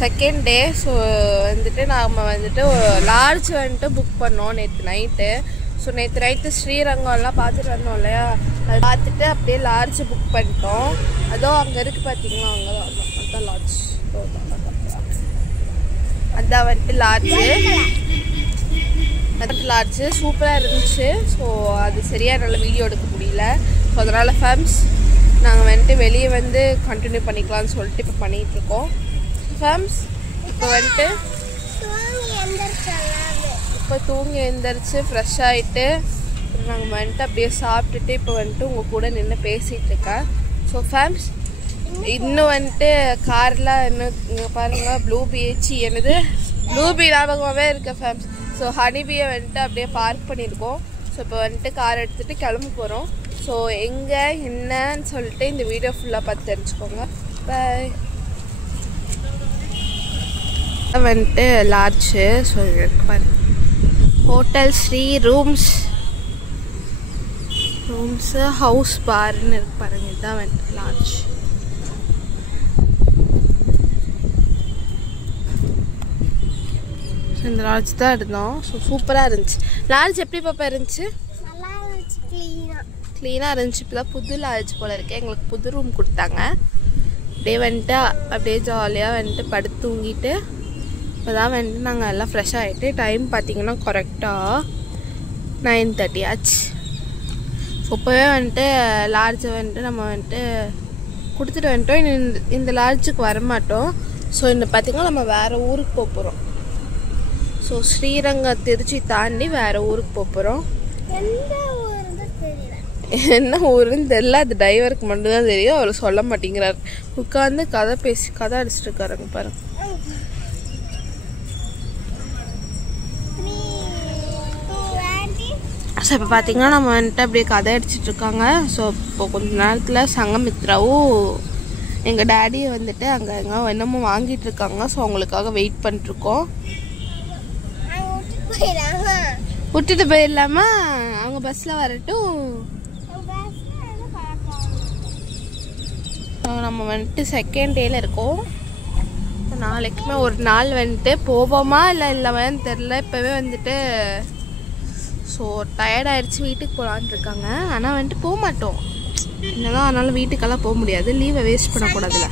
Second day. So வந்துட்டு நாம் வந்துட்டு லாட்ஜ் வந்துட்டு புக் பண்ணோம் நேற்று நைட்டு. ஸோ நேற்று நைட்டு ஸ்ரீரங்கம்லாம் பார்த்துட்டு வந்தோம் இல்லையா, அது பார்த்துட்டு அப்படியே லாட்ஜ் புக் பண்ணிட்டோம். அதோ அங்கே இருக்குது பார்த்தீங்களா, அங்கே தான் அதுதான் லாட்ஜ். அதுதான் வந்துட்டு லாட்ஜு சூப்பராக இருந்துச்சு. ஸோ அது சரியாக நல்ல வீடியோ எடுக்க முடியல. ஸோ அதனால் ஃபேம்ஸ் நாங்கள் வந்துட்டு வெளியே வந்து கண்டினியூ பண்ணிக்கலாம்னு சொல்லிட்டு இப்போ பண்ணிகிட்ருக்கோம். ஃபேம்ஸ் இப்போ வந்துட்டு தூங்கி எழுந்திரிச்சு ஃப்ரெஷ் ஆகிட்டு நாங்கள் வந்துட்டு அப்படியே சாப்பிட்டுட்டு இப்போ வந்துட்டு உங்கள் கூட நின்று பேசிகிட்டு இருக்கேன். ஸோ ஃபேம்ஸ் இன்னும் வந்துட்டு கார்லாம் இன்னும் இங்கே பாருங்கள் என்னது ப்ளூபீ ஞாபகமாகவே இருக்க ஃபேம்ஸ். ஸோ ஹனிபியை வந்துட்டு அப்படியே பார்க் பண்ணியிருக்கோம். ஸோ இப்போ வந்துட்டு கார் எடுத்துகிட்டு கிளம்ப போகிறோம். ஸோ எங்கே என்னன்னு சொல்லிட்டு இந்த வீடியோ ஃபுல்லாக பார்த்து தெரிஞ்சுக்கோங்க. பாய். வந்துட்டு லாட்ஜு. ஸோ பாருங்க, ஹோட்டல் ஸ்ரீ ரூம்ஸு ஹவுஸ் பார்ன்னு இருக்கு பாருங்க. இதுதான் வந்துட்டு லாட்ஜ். ஸோ இந்த லாட்ஜ் தான் இருந்தோம். ஸோ சூப்பராக இருந்துச்சு. லாட்ஜ் எப்படி பாப்பா இருந்துச்சு? க்ளீனாக இருந்துச்சு. இப்போ தான் புது லாட்ஜ் போல் இருக்கு. எங்களுக்கு புது ரூம் கொடுத்தாங்க. அப்படியே வந்துட்டு அப்படியே ஜாலியாக வந்துட்டு படுத்து தூங்கிட்டு இப்போ தான் வந்துட்டு நாங்கள் எல்லாம் ஃப்ரெஷ் ஆகிட்டு டைம் பார்த்திங்கன்னா கரெக்டாக 9:30 ஆச்சு. இப்போவே வந்துட்டு லாட்ஜை வந்துட்டு நம்ம வந்துட்டு கொடுத்துட்டு வந்துட்டோம். இந்த லாட்ஜுக்கு வரமாட்டோம். ஸோ இந்த பார்த்திங்கன்னா நம்ம வேறு ஊருக்கு போக போகிறோம். ஸோ ஸ்ரீரங்கம் திருச்சி தாண்டி வேறு ஊருக்கு போக போகிறோம். என்ன ஊருன்னு தெரியல. அது டிரைவருக்கு மட்டும்தான் தெரியும். அவர் சொல்ல மாட்டேங்கிறார். உட்காந்து கதை அடிச்சுட்டு இருக்காருங்க பாருங்க. ஸோ இப்போ பார்த்தீங்கன்னா நம்ம வந்துட்டு அப்படியே கதை அடிச்சுட்டு இருக்காங்க. ஸோ இப்போ கொஞ்ச நேரத்தில் சங்கமித்ராவும் எங்கள் டேடியை வந்துட்டு அங்கே எங்கே என்னமோ வாங்கிட்டு இருக்காங்க. ஸோ அவங்களுக்காக வெயிட் பண்ணிட்டுருக்கோம். விட்டுட்டு போயிடலாமா? அவங்க பஸ்ஸில் வரட்டும். நம்ம வந்துட்டு செகண்ட் டேல இருக்கோம். நாளைக்குமே ஒரு நாள் வந்துட்டு போவோமா இல்லைன்னு தெரில. இப்போவே வந்துட்டு ஸோ டயர்டாகிடுச்சு, வீட்டுக்கு போகலான்னு இருக்காங்க. ஆனால் வந்துட்டு போக மாட்டோம். என்னதான் அதனால வீட்டுக்கெல்லாம் போக முடியாது. லீவை வேஸ்ட் பண்ணக்கூடாதுல்ல.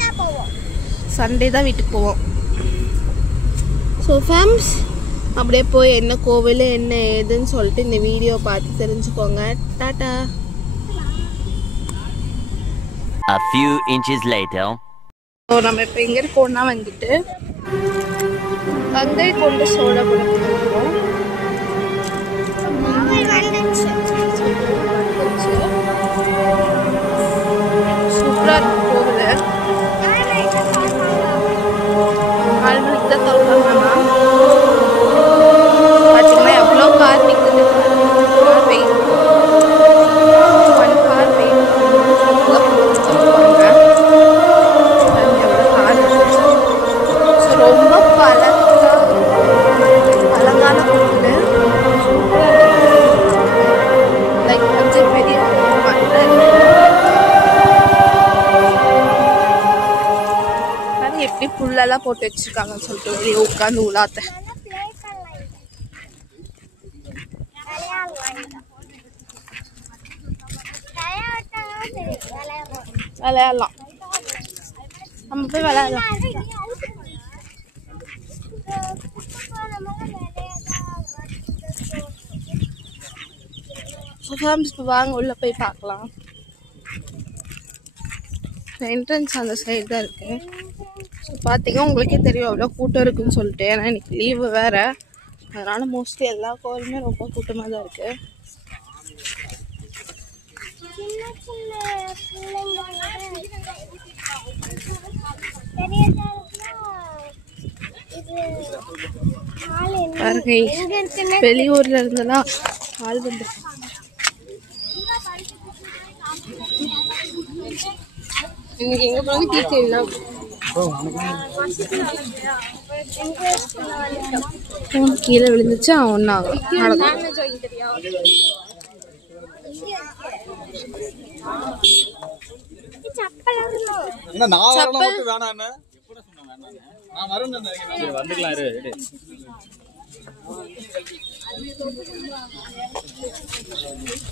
சண்டே தான் வீட்டுக்கு போவோம். ஸோ ஃபேம்ஸ் அப்படியே போய் என்ன கோவில் என்ன ஏதுன்னு சொல்லிட்டு இந்த வீடியோ பார்த்து தெரிஞ்சுக்கோங்க. Tata. A few inches later. So நம்ம இப்போ எங்கே இருக்கோம்னா வந்துட்டு கங்கை கொண்ட சோழபுரத்தில் இருக்கோம். சூப்பராக இருக்கும் கோவில். 4 மணிக்கு தான் திறந்தாங்கன்னா பார்த்தீங்கன்னா எவ்வளோ கார் நிற்குது. வெயிட் ரொம்ப பழங்கால கோவில். லைக் வந்து பெரிய எப்படி புல்லெல்லாம் போட்டு வச்சிருக்காங்கன்னு சொல்லிட்டு வெளியே உட்காந்து உலாத்த விளையாடலாம். நம்ம போய் விளையாடலாம். இப்போ வாங்க உள்ள போய் பார்க்கலாம். என்ட்ரன்ஸ் அந்த சைடு தான் இருக்கு. ஸோ பார்த்தீங்கன்னா உங்களுக்கே தெரியும் அவ்வளோ கூட்டம் இருக்குன்னு சொல்லிட்டு. ஏன்னா இன்னைக்கு லீவு வேற, அதனால மோஸ்ட்லி எல்லா கோவிலுமே ரொம்ப கூட்டமாக தான் இருக்கு. பாருங்க, வெளியூர்ல இருந்தெல்லாம் ஆள் வந்து இன்னைக்கு எங்க போனாலும் டீச்சர் கீழே விழுந்துச்சு. ஒன்னாகும்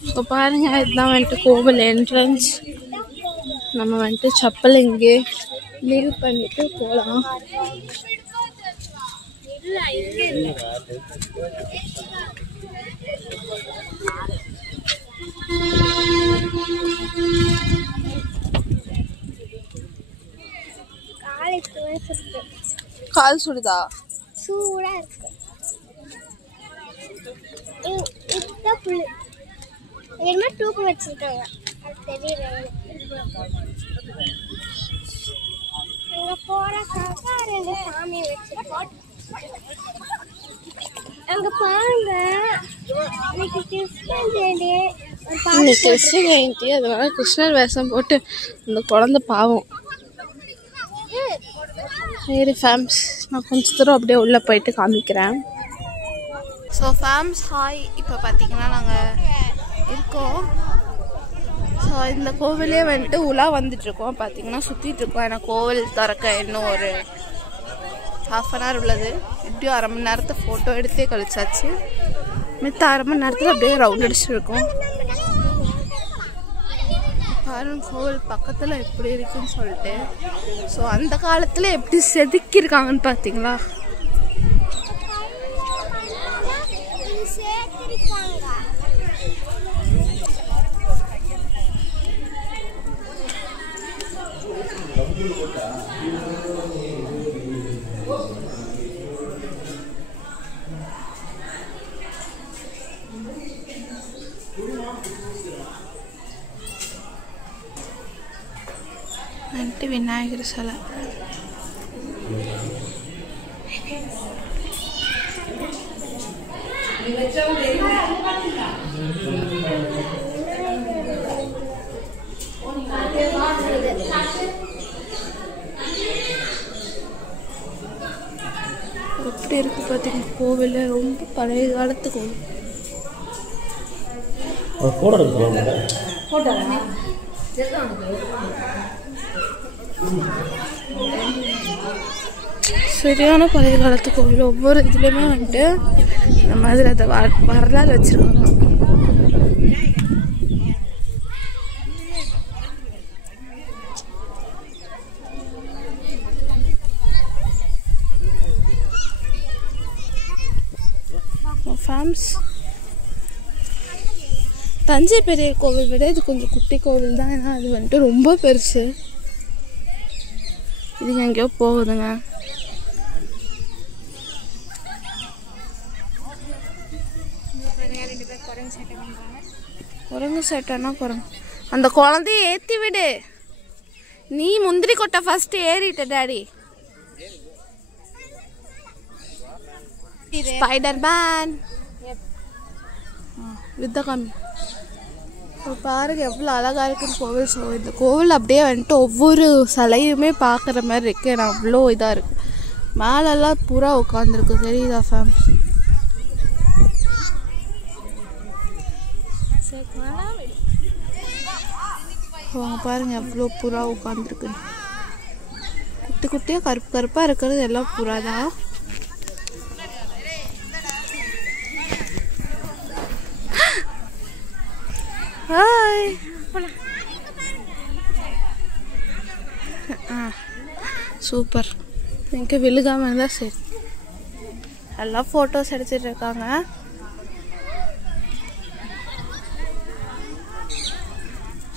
இப்போ பாருங்க, இதுதான் வந்துட்டு கோவில் என்ட்ரன்ஸ். நம்ம வந்துட்டு செப்பல் இங்கே லீவ் பண்ணிட்டு போகலாம். கால் சுடுதா? சூடா இருக்கு. இதுதான் புல்லு. என்ன தூக்கு வச்சிருக்காங்க அது தெரியல. அங்க போறக்காக 2 சாமி வச்சிருக்காங்க. அங்க பாருங்க, இன்னைக்கு கிருஷ்ணன் ஜெயந்தி. இன்னைக்கு கிருஷ்ண ஜெயந்தி, அதனால கிருஷ்ணர் வேஷம் போட்டு இந்த குழந்தை பாவம். சரி ஃபேம்ஸ், நான் கொஞ்சம் தூரம் அப்படியே உள்ளே போயிட்டு காமிக்கிறேன். ஸோ ஃபேம்ஸ் ஹாய், இப்போ பார்த்தீங்கன்னா நாங்கள் இருக்கோம். ஸோ இந்த கோவிலே வந்துட்டு உலா வந்துட்டுருக்கோம். பார்த்தீங்கன்னா சுற்றிட்டுருக்கோம். ஏன்னா கோவில் திறக்க இன்னும் ஒரு 1/2 hour உள்ளது. எப்படியும் 1/2 மணி நேரத்தை ஃபோட்டோ எடுத்தே கழிச்சாச்சு. மித்த 1/2 மணி நேரத்தில் அப்படியே ரவுண்ட் அடிச்சுருக்கோம். பாருங்க கோவில் பக்கத்தில் எப்படி இருக்குன்னு சொல்லிட்டு. ஸோ அந்த காலத்தில் எப்படி செதுக்கியிருக்காங்கன்னு பார்த்தீங்களா? வந்துட்டு விநாயகர் சிலை. எப்படி இருக்கு பார்த்தீங்கன்னா கோவில் ரொம்ப பழைய காலத்து கோவில். சரியான பழைய காலத்து கோவில். ஒவ்வொரு இதுலேயுமே வந்துட்டு இந்த மாதிரி அதை வரலாறு வச்சிருக்காங்க. ஃபேம்ஸ், தஞ்சை பெரிய கோவில் விட இது கொஞ்சம் குட்டி கோவில் தான். ஏன்னா அது வந்துட்டு ரொம்ப பெருசு. இதுங்க எங்கேயோ போகுதுங்க. குரங்கு சேட்டைன்னா குரங்கு. அந்த குழந்தைய ஏற்றி விடு. நீ முந்திரி கொட்டை ஃபர்ஸ்ட் ஏறிட்ட டாடி. ஸ்பைடர் மேன் வித்த காமி. பாருங்க எவ்வளோ அழகாக இருக்குன்னு கோவில். ஸோ இந்த கோவில் அப்படியே வந்துட்டு ஒவ்வொரு சிலையுமே பார்க்குற மாதிரி இருக்குது. நான் அவ்வளோ இதாக இருக்குது. மேலெல்லாம் புறா உட்காந்துருக்கு, தெரியுதா ஃபேம்ஸ்? அவங்க பாருங்க எவ்வளோ புறா உட்காந்துருக்கு. குட்டி குட்டியாக கருப்பு கருப்பாக இருக்கிறது எல்லாம் புறா தான். Hi, super. எனக்கு விழுகாம இருந்தால் சரி. எல்லாம் ஃபோட்டோஸ் எடுத்துட்டு இருக்காங்க.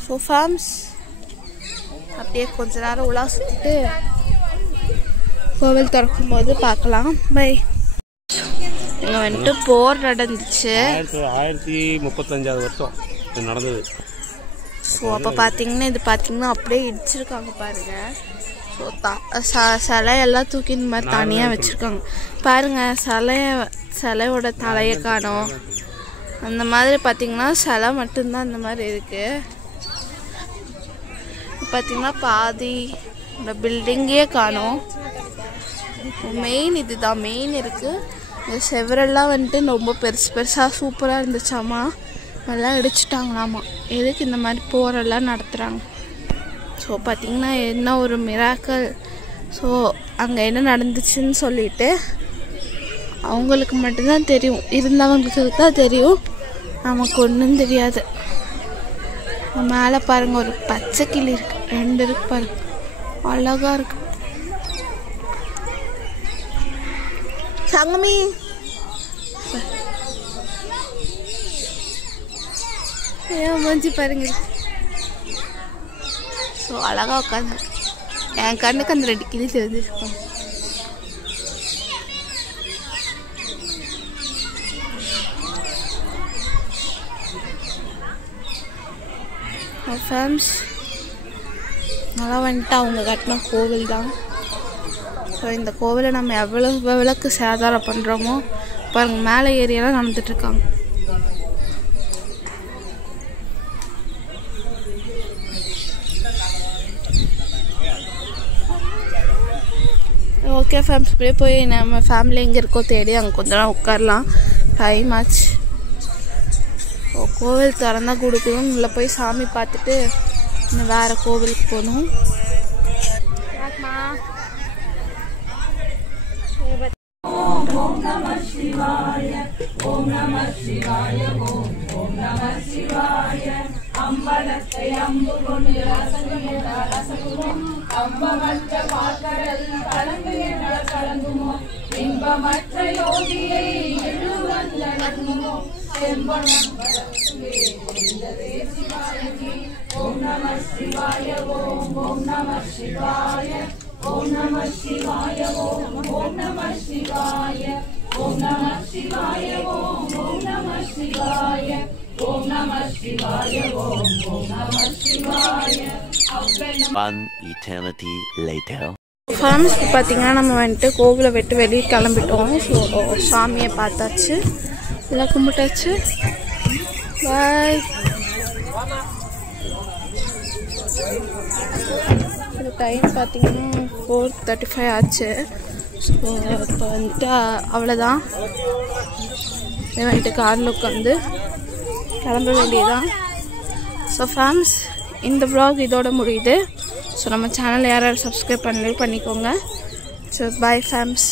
ஸோ ஃபேம்ஸ், அப்படியே கொஞ்ச நேரம் உலா சுற்றிட்டு கோவில் திறக்கும் போது பார்க்கலாம். பை. இங்கே வந்துட்டு போர் நடந்துச்சு. 1035 வருஷம் நடந்தது. ஸோ அப்போ பார்த்தீங்கன்னா இது பார்த்தீங்கன்னா அப்படியே இடிச்சிருக்காங்க பாருங்கள். ஸோ சிலையெல்லாம் தூக்கி இந்த மாதிரி தனியாக வச்சுருக்காங்க பாருங்கள். சிலையோட தலையை காணோம். அந்த மாதிரி பார்த்தீங்கன்னா சிலை மட்டும்தான் அந்த மாதிரி இருக்குது. பார்த்தீங்கன்னா பாதி இந்த பில்டிங்கே காணோம். மெயின் இதுதான் மெயின் இருக்குது. இந்த செவரெல்லாம் வந்துட்டு ரொம்ப பெருசு பெருசாக சூப்பராக இருந்துச்சாமா, எல்லாம் இடிச்சிட்டாங்களாமா. எதுக்கு இந்த மாதிரி போரெல்லாம் நடத்துகிறாங்க? ஸோ பார்த்திங்கன்னா என்ன ஒரு மிராக்கல் ஸோ அங்கே என்ன நடந்துச்சுன்னு சொல்லிட்டு அவங்களுக்கு மட்டும்தான் தெரியும், இருந்தவங்களுக்கு தான் தெரியும், நமக்கு ஒன்றும் தெரியாது. மேலே பாருங்கள் ஒரு பச்சை கிளி இருக்கு, 2 இருக்கு பாருங்க, அழகா இருக்கு. சங்கமி ஏன் மூஞ்சி பாருங்க. ஸோ அழகா உட்காந்து என் கண்ணுக்கு அந்த 2 கிளி தெரிஞ்சிருப்பாங்க. ஃபேம்ஸ் நல்லா வந்துட்டு அவங்க கட்டின கோவில் தான். ஸோ இந்த கோவிலை நம்ம எவ்வளோக்கு சேதாரம் பண்ணுறோமோ பாருங்கள், மேலே ஏரியெல்லாம் நடந்துட்டுருக்காங்க. ஓகே ஃபேம்ஸ், இப்படியே போய் நம்ம ஃபேமிலி எங்கே இருக்கோ தேடி அங்கே கொஞ்ச நேரம் உட்காரலாம், டைம் ஆச்சு. கோவில் திறந்தா கொடுக்கணும், உள்ளே போய் சாமி பார்த்துட்டு இன்னும் வேறு கோவிலுக்கு போகணும். ஓம் நம சிவாய, ஓம் நம சிவாய, ஓம் நம சிவாய. அம்பலத்தை அம்பு கொண்டு ரசகுமோ, அம்பமற்ற பாக்கடல் கலங்கு என்ற கலங்குமோ, இன்பமற்ற யோகியை எழுவந்த நங்குமோ, செம்பொன்னம் ஓம் நம சிவாய, ஓம் நம சிவாய, ஓம் நம சிவாய, ஓம் நம சிவாய, ஓம் நம சிவாய, ஓம் நம சிவாய, ஓம் நம சிவாய, ஓம் நம சிவாய. One eternity later. ஃபேமஸ் பார்த்தீங்கன்னா நம்ம வந்துட்டு கோவிலை விட்டு வெளியே கிளம்பிட்டோம். ஸோ சாமியை பார்த்தாச்சு, எல்லாம் கும்பிட்டாச்சு. பாய். டைம் பார்த்தீங்கன்னா 4:35 ஆச்சு. ஸோ இப்போ வந்துட்டு அவ்வளோதான், வந்துட்டு காரில் உட்காந்து கிளம்ப வேண்டியதான். ஸோ ஃபேம்ஸ் இந்த vlog இதோட முடியுது. ஸோ நம்ம சேனல் யாராவது சப்ஸ்கிரைப் பண்ணிக்கோங்க. So bye ஃபேம்ஸ்.